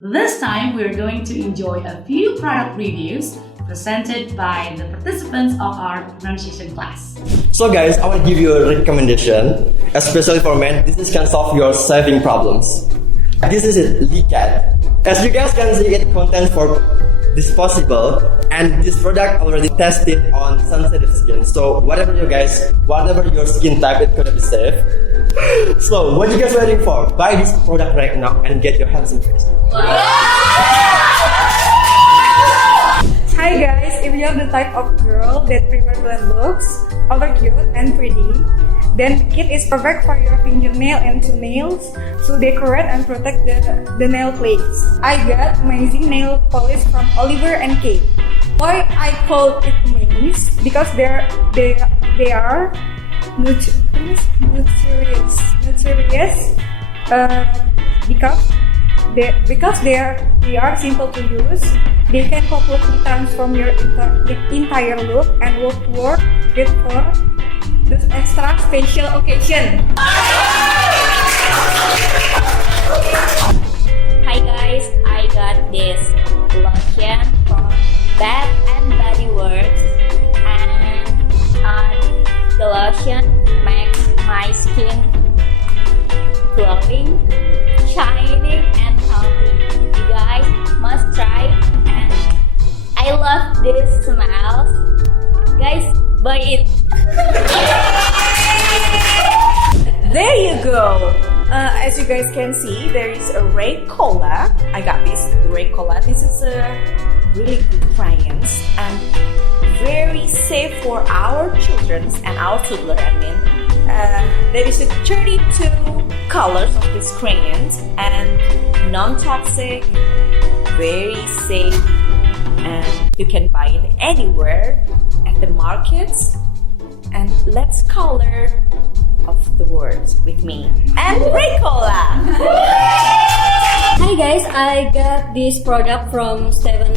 This time, we're going to enjoy a few product reviews presented by the participants of our pronunciation class. So guys, I want to give you a recommendation, especially for men. This can solve your shaving problems. This is a Licat. As you guys can see, it contains for disposable, and this product already tested on sensitive skin. So whatever your skin type, it could be safe. So what you guys waiting for? Buy this product right now and get your handsome face. Hi guys, if you're the type of girl that prefer blend looks, over cute and pretty, then kit is perfect for your fingernail and toenails to decorate and protect the nail plates. I got amazing nail polish from Oliver and Kate. Why I call it maze? Because they are nutritious. Because they are simple to use. They can completely transform your entire look and will work good for this extra special occasion. Hi guys, I got this lotion from Bath and Body Works, and the lotion makes my skin glowing, shining, and healthy. You guys must try, and I love this smells. Guys, buy it. There you go. As you guys can see, there is a red cola. I got this red cola. This is a really good crayons and very safe for our children and our toddler. There is a 32 colors of these crayons and non-toxic, very safe, and you can buy it anywhere at the markets. And let's color of the words with me and red cola. Hi guys, I got this product from Steven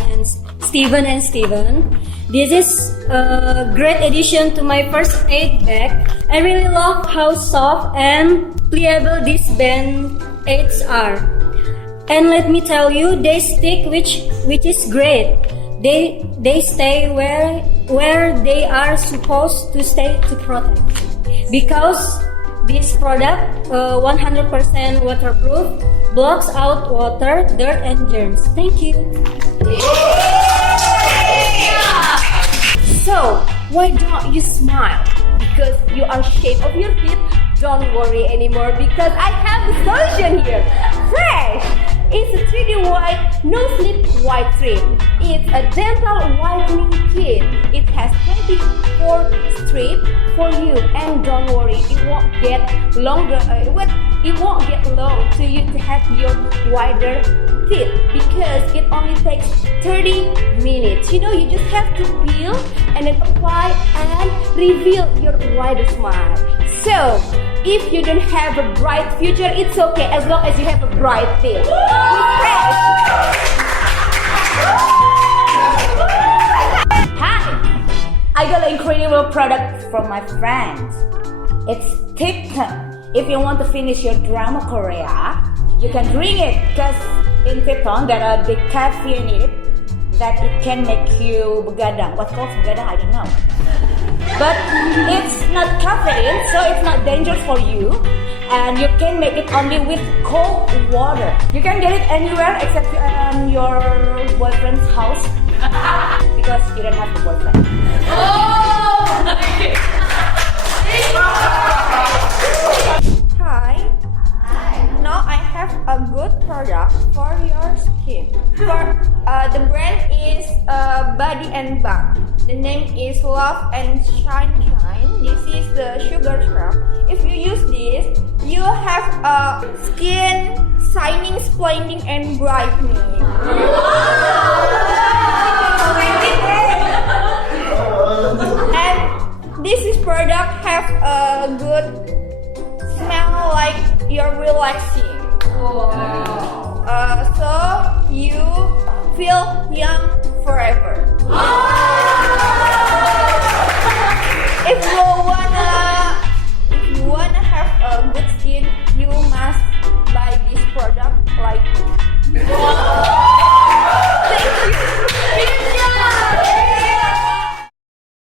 and Steven. This is a great addition to my first aid bag. I really love how soft and pliable these band-aids are. And let me tell you, they stick, which is great. They stay where they are supposed to stay to protect. Because this product 100% waterproof, blocks out water, dirt, and germs. Thank you. So, why don't you smile? Because you are shape of your feet. Don't worry anymore because I have the solution here. Fresh! It's a 3D white, no slip white strip. It's a dental whitening kit. It has 24 strips for you, and don't worry, it won't get longer. It won't get long to you to have your wider teeth because it only takes 30 minutes. You just have to peel and then apply and reveal your wider smile. So, if you don't have a bright future, it's okay as long as you have a bright teeth. Fresh! Hi! I got an incredible product from my friends. It's Kedaton. If you want to finish your drama Korea, you can drink it because in Kedaton there are the caffeine in it that it can make you begadang. What's called begadang, I don't know. But it's not caffeine, so it's not dangerous for you. And you can make it only with cold water. You can get it anywhere except your boyfriend's house because you don't have a boyfriend. Hi. Now I have a good product for your skin. The brand is Body and Bath. The name is Love and Shine. This is the sugar scrub. If you use this, you have a skin shining, splendid, and brightening. And this product have a good smell like you're relaxing. So you feel young forever.